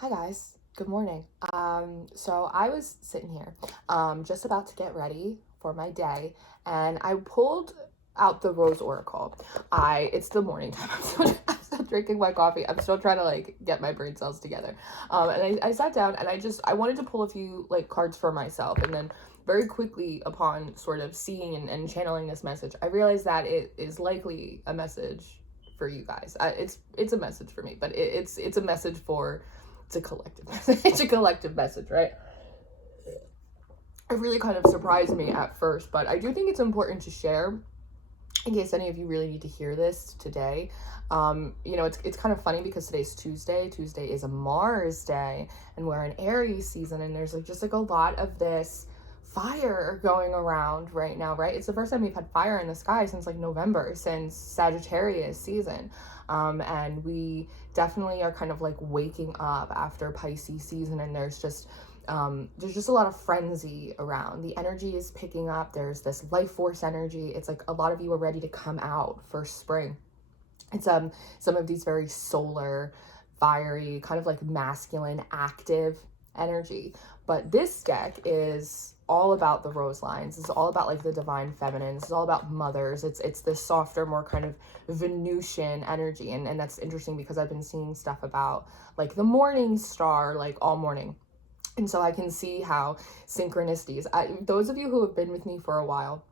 Hi guys, good morning. So I was sitting here, just about to get ready for my day, and I pulled out the Rose Oracle. It's the morning time. I'm still drinking my coffee. I'm still trying to get my brain cells together. And I sat down and I wanted to pull a few cards for myself, and then very quickly upon sort of seeing and channeling this message, I realized that it is likely a message for you guys. It's a message for me, but it's a message for it's a collective message. It's a collective message, right? It really kind of surprised me at first, but I do think it's important to share in case any of you really need to hear this today. It's kind of funny because today's Tuesday. Tuesday is a Mars day, and we're in Aries season, and there's just a lot of this fire going around right now, right? It's the first time we've had fire in the sky since November, since Sagittarius season. And we definitely are kind of waking up after Pisces season, and there's just a lot of frenzy around. The energy is picking up. There's this life force energy. It's like a lot of you are ready to come out for spring. It's some of these very solar, fiery, kind of masculine, active energy. But this deck is all about the rose lines. It's all about the divine feminine. It's all about mothers. It's this softer, more kind of Venusian energy. And that's interesting because I've been seeing stuff about the morning star all morning. And so I can see how synchronicities, those of you who have been with me for a while,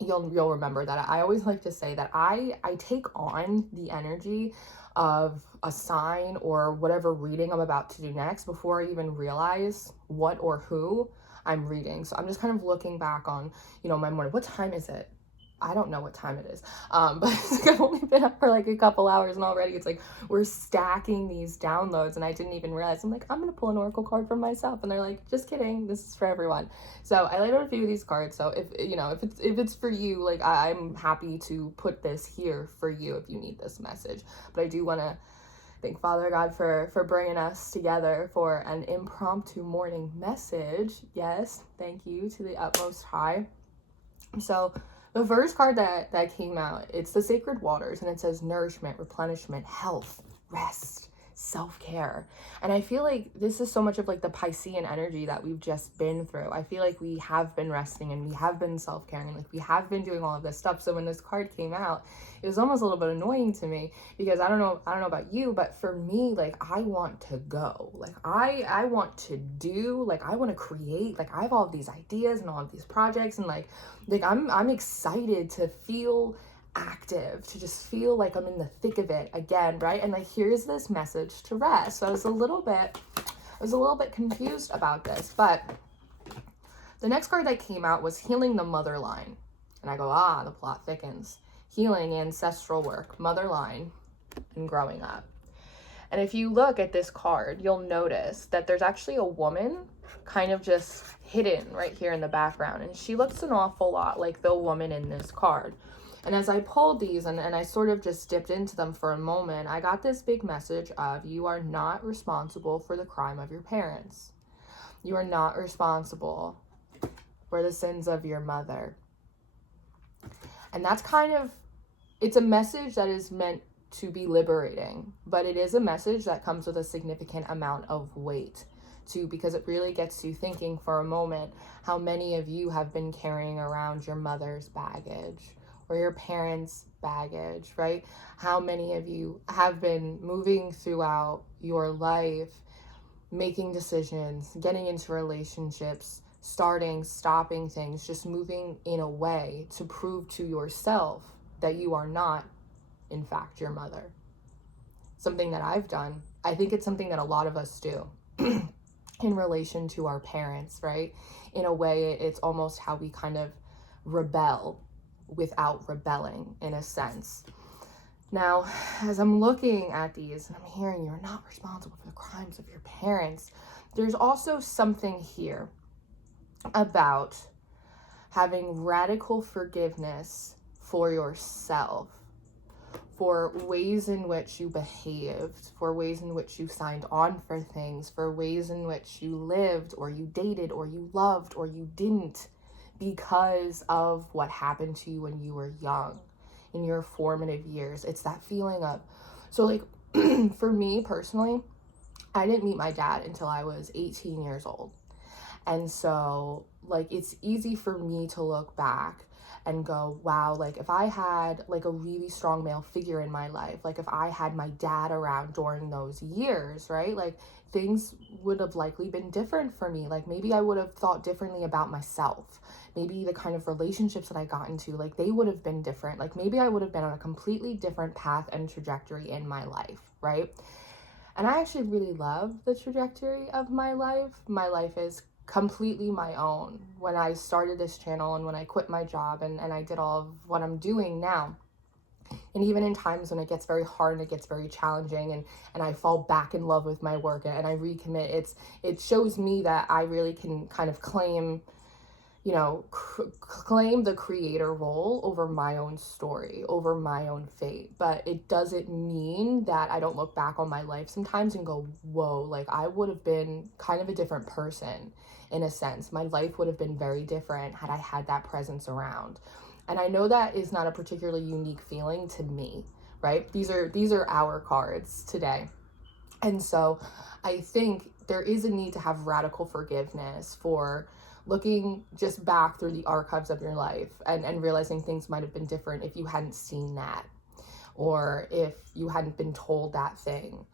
you'll remember that I always like to say that I take on the energy of a sign or whatever reading I'm about to do next before I even realize what or who I'm reading. So I'm just kind of looking back on, my morning. What time is it? I don't know what time it is. But I've only been up for a couple hours, and already it's we're stacking these downloads, and I didn't even realize. I'm I'm gonna pull an oracle card for myself, and they're just kidding, this is for everyone. So I laid out a few of these cards. So if it's for you, I'm happy to put this here for you if you need this message. But I do want to thank Father God for bringing us together for an impromptu morning message. Yes, thank you to the utmost high. So the first card that came out, it's the Sacred Waters, and it says nourishment, replenishment, health, rest, self-care. And I feel this is so much of the Piscean energy that we've just been through. I feel we have been resting, and we have been self-caring, and we have been doing all of this stuff. So when this card came out, it was almost a little bit annoying to me because I don't know about you, but for me, I want to go. I want to do, I want to create. I have all of these ideas and all of these projects, and I'm excited to feel active, to just feel I'm in the thick of it again, right? And here's this message to rest. So I was a little bit confused about this, but the next card that came out was healing the mother line. And I go, the plot thickens. Healing, ancestral work, mother line, and growing up. And if you look at this card, you'll notice that there's actually a woman kind of just hidden right here in the background. And she looks an awful lot like the woman in this card. And as I pulled these and I sort of just dipped into them for a moment, I got this big message of you are not responsible for the crime of your parents. You are not responsible for the sins of your mother. And that's it's a message that is meant to be liberating, but it is a message that comes with a significant amount of weight too, because it really gets you thinking for a moment how many of you have been carrying around your mother's baggage or your parents' baggage, right? How many of you have been moving throughout your life, making decisions, getting into relationships, starting, stopping things, just moving in a way to prove to yourself that you are not, in fact, your mother. Something that I've done. I think it's something that a lot of us do in relation to our parents, right? In a way, it's almost how we kind of rebel without rebelling, in a sense. Now, as I'm looking at these and I'm hearing you're not responsible for the crimes of your parents, there's also something here about having radical forgiveness for yourself, for ways in which you behaved, for ways in which you signed on for things, for ways in which you lived or you dated or you loved or you didn't because of what happened to you when you were young, in your formative years. It's that feeling of, so for me personally, I didn't meet my dad until I was 18 years old. And so, like, it's easy for me to look back and go, wow, like, if I had, like, a really strong male figure in my life, like, if I had my dad around during those years, right, like, things would have likely been different for me. Like, maybe I would have thought differently about myself. Maybe the kind of relationships that I got into, like, they would have been different. Like, maybe I would have been on a completely different path and trajectory in my life, right? And I actually really love the trajectory of my life. My life is completely my own. When I started this channel and when I quit my job and I did all of what I'm doing now, and even in times when it gets very hard and it gets very challenging and I fall back in love with my work and I recommit, it shows me that I really can kind of claim, you know, claim the creator role over my own story, over my own fate. But it doesn't mean that I don't look back on my life sometimes and go, whoa, like I would have been kind of a different person in a sense. My life would have been very different had I had that presence around. And I know that is not a particularly unique feeling to me, right? These are our cards today. And so I think there is a need to have radical forgiveness for looking just back through the archives of your life and realizing things might have been different if you hadn't seen that, or if you hadn't been told that thing,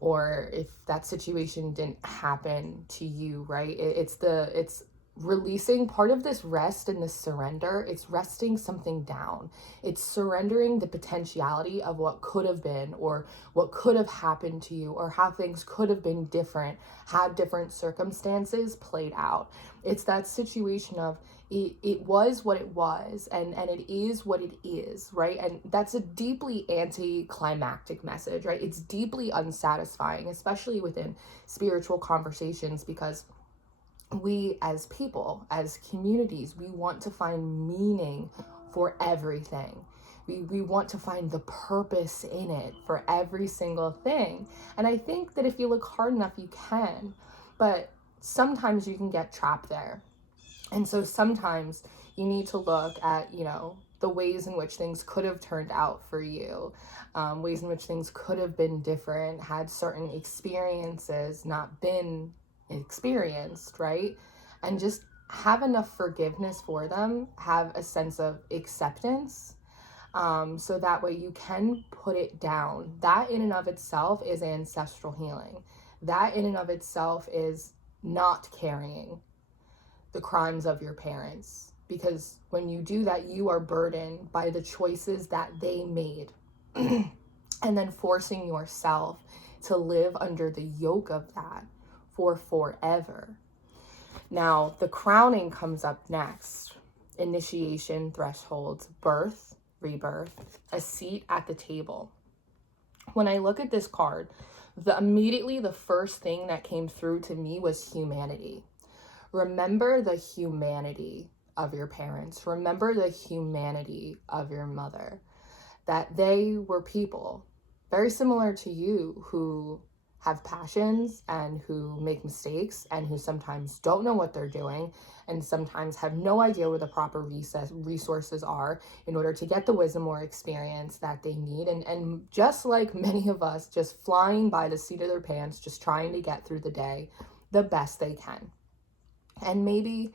or if that situation didn't happen to you, right? It's releasing part of this rest and this surrender. It's resting something down. It's surrendering the potentiality of what could have been or what could have happened to you or how things could have been different had different circumstances played out. It's that situation of it was what it was and it is what it is, right? And that's a deeply anticlimactic message, right? It's deeply unsatisfying, especially within spiritual conversations, because we as people, as communities, we want to find meaning for everything. We want to find the purpose in it for every single thing. And I think that if you look hard enough, you can. But sometimes you can get trapped there. And so sometimes you need to look at, you know, the ways in which things could have turned out for you, ways in which things could have been different had certain experiences not been experienced, right? And just have enough forgiveness for them, have a sense of acceptance, so that way you can put it down. That in and of itself is ancestral healing. That in and of itself is not carrying the crimes of your parents, because when you do that, you are burdened by the choices that they made and then forcing yourself to live under the yoke of that for forever. Now, the crowning comes up next. Initiation, thresholds, birth, rebirth, a seat at the table. When I look at this card, immediately the first thing that came through to me was humanity. Remember the humanity of your parents. Remember the humanity of your mother. That they were people very similar to you who have passions and who make mistakes and who sometimes don't know what they're doing and sometimes have no idea where the proper resources are in order to get the wisdom or experience that they need. And just like many of us, just flying by the seat of their pants, just trying to get through the day the best they can. And maybe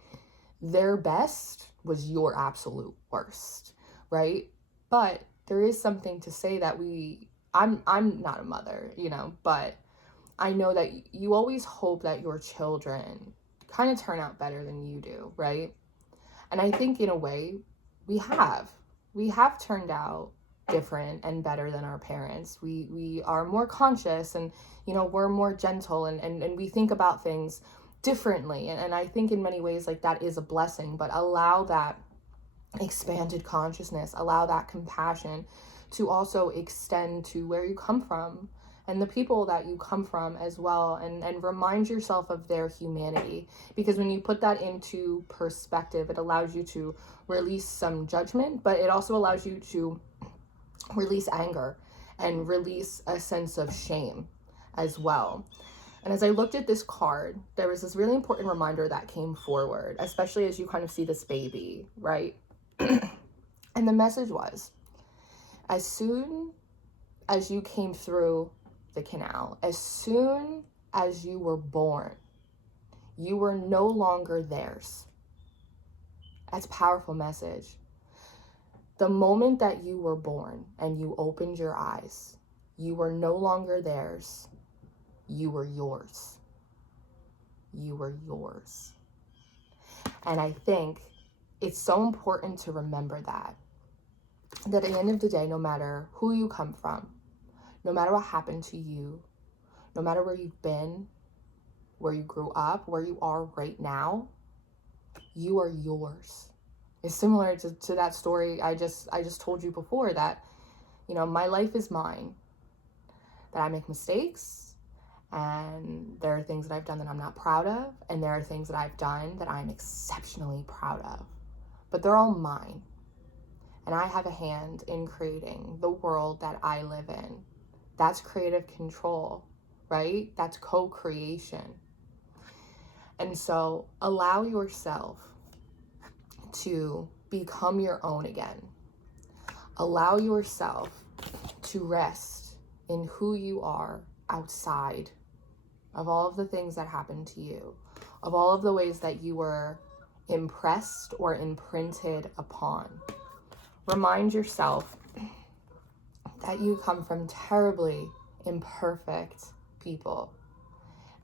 their best was your absolute worst, right? But there is something to say that I'm not a mother, you know, but I know that you always hope that your children kind of turn out better than you do, right? And I think in a way we have turned out different and better than our parents. We are more conscious and, you know, we're more gentle and we think about things differently. And I think in many ways, like, that is a blessing, but allow that expanded consciousness, allow that compassion to also extend to where you come from and the people that you come from as well, and remind yourself of their humanity, because when you put that into perspective, it allows you to release some judgment, but it also allows you to release anger and release a sense of shame as well. And as I looked at this card, there was this really important reminder that came forward, especially as you kind of see this baby, right? And the message was, as soon as you came through the canal, as soon as you were born, you were no longer theirs. That's a powerful message. The moment that you were born and you opened your eyes, you were no longer theirs. You were yours. You were yours. And I think it's so important to remember that at the end of the day, no matter who you come from, no matter what happened to you, no matter where you've been, where you grew up, where you are right now, you are yours. It's similar to that story I just told you before, that, you know, my life is mine, that I make mistakes, and there are things that I've done that I'm not proud of, and there are things that I've done that I'm exceptionally proud of, but they're all mine. And I have a hand in creating the world that I live in. That's creative control, right? That's co-creation. And so allow yourself to become your own again. Allow yourself to rest in who you are outside of all of the things that happened to you, of all of the ways that you were impressed or imprinted upon. Remind yourself that you come from terribly imperfect people,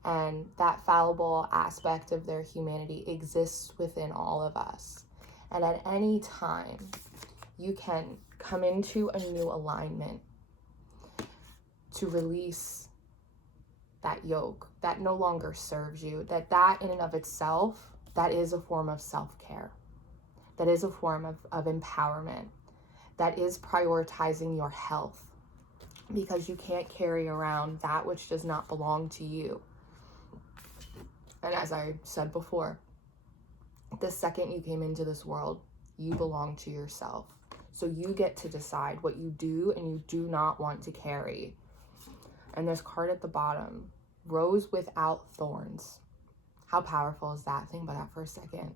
and that fallible aspect of their humanity exists within all of us. And at any time, you can come into a new alignment to release that yoke that no longer serves you, that in and of itself, that is a form of self-care. That is a form of empowerment. That is prioritizing your health, because you can't carry around that which does not belong to you. And as I said before, the second you came into this world, you belong to yourself. So you get to decide what you do and you do not want to carry. And this card at the bottom, rose without thorns. How powerful is that? Think about that for a second.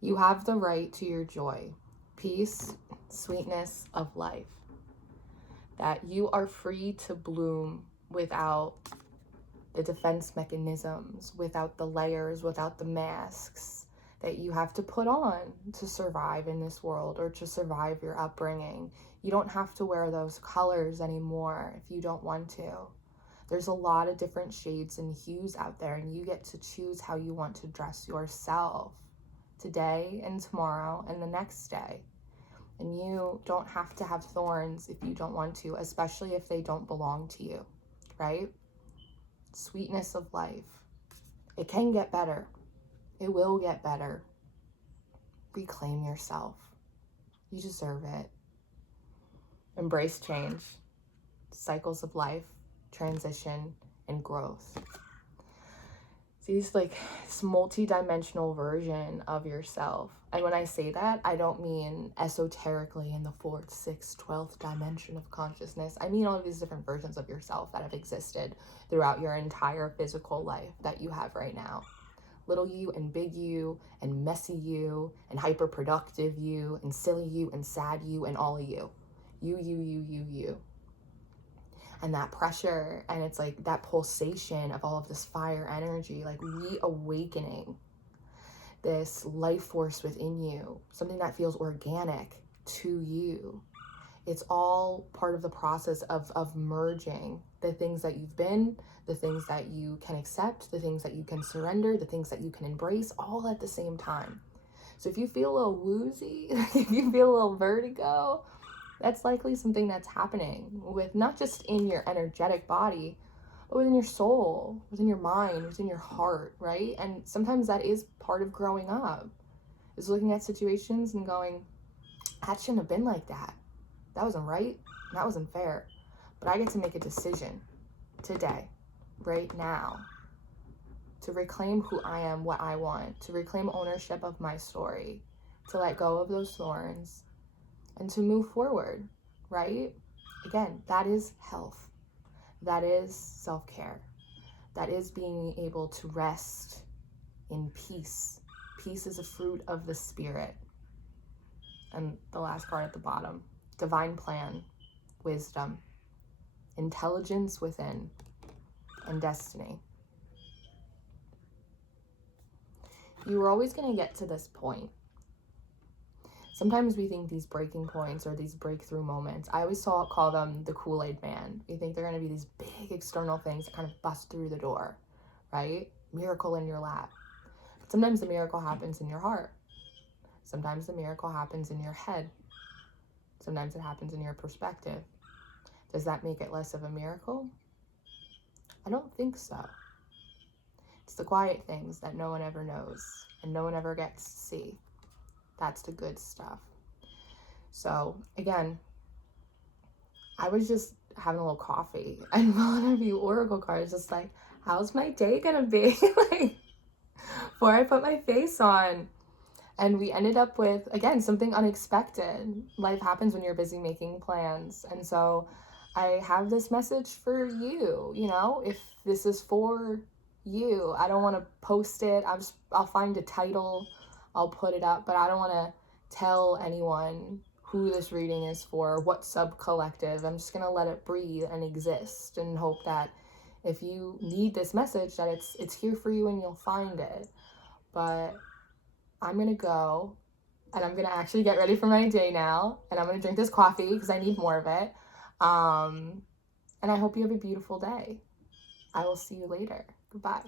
You have the right to your joy, peace, sweetness of life. That you are free to bloom without the defense mechanisms, without the layers, without the masks that you have to put on to survive in this world or to survive your upbringing. You don't have to wear those colors anymore if you don't want to. There's a lot of different shades and hues out there, and you get to choose how you want to dress yourself today and tomorrow and the next day. And you don't have to have thorns if you don't want to, especially if they don't belong to you, right? Sweetness of life. It can get better. It will get better. Reclaim yourself. You deserve it. Embrace change. Cycles of life, transition, and growth. See, it's like this multi-dimensional version of yourself. And when I say that, I don't mean esoterically in the 4th, 6th, 12th dimension of consciousness. I mean all of these different versions of yourself that have existed throughout your entire physical life that you have right now. Little you and big you and messy you and hyper productive you and silly you and sad you and all of you. You. And that pressure, and it's like that pulsation of all of this fire energy, like reawakening this life force within you, something that feels organic to you. It's all part of the process of merging the things that you've been, the things that you can accept, the things that you can surrender, the things that you can embrace, all at the same time. So if you feel a little woozy, if you feel a little vertigo, that's likely something that's happening with not just in your energetic body, but within your soul, within your mind, within your heart, right? And sometimes that is part of growing up, is looking at situations and going, that shouldn't have been like that. That wasn't right. That wasn't fair. But I get to make a decision today, right now, to reclaim who I am, what I want, to reclaim ownership of my story, to let go of those thorns, and to move forward, right? Again, that is health. That is self-care. That is being able to rest in peace. Peace is a fruit of the spirit. And the last card at the bottom, divine plan, wisdom, intelligence within. and destiny. You were always going to get to this point. Sometimes we think these breaking points or these breakthrough moments, I always call them the Kool-Aid man. We think they're going to be these big external things that kind of bust through the door, right? Miracle in your lap. But sometimes the miracle happens in your heart. Sometimes the miracle happens in your head. Sometimes it happens in your perspective. Does that make it less of a miracle? I don't think so. It's the quiet things that no one ever knows and no one ever gets to see. That's the good stuff. So again, I was just having a little coffee and one of you oracle cards, just like, how's my day gonna be? Like, before I put my face on. And we ended up with, again, something unexpected. Life happens when you're busy making plans. And so I have this message for you, you know, if this is for you. I don't want to post it. I'll find a title, I'll put it up, but I don't want to tell anyone who this reading is for, what sub-collective. I'm just going to let it breathe and exist and hope that if you need this message, that it's here for you and you'll find it. But I'm going to go and I'm going to actually get ready for my day now. And I'm going to drink this coffee because I need more of it. And I hope you have a beautiful day. I will see you later. Goodbye.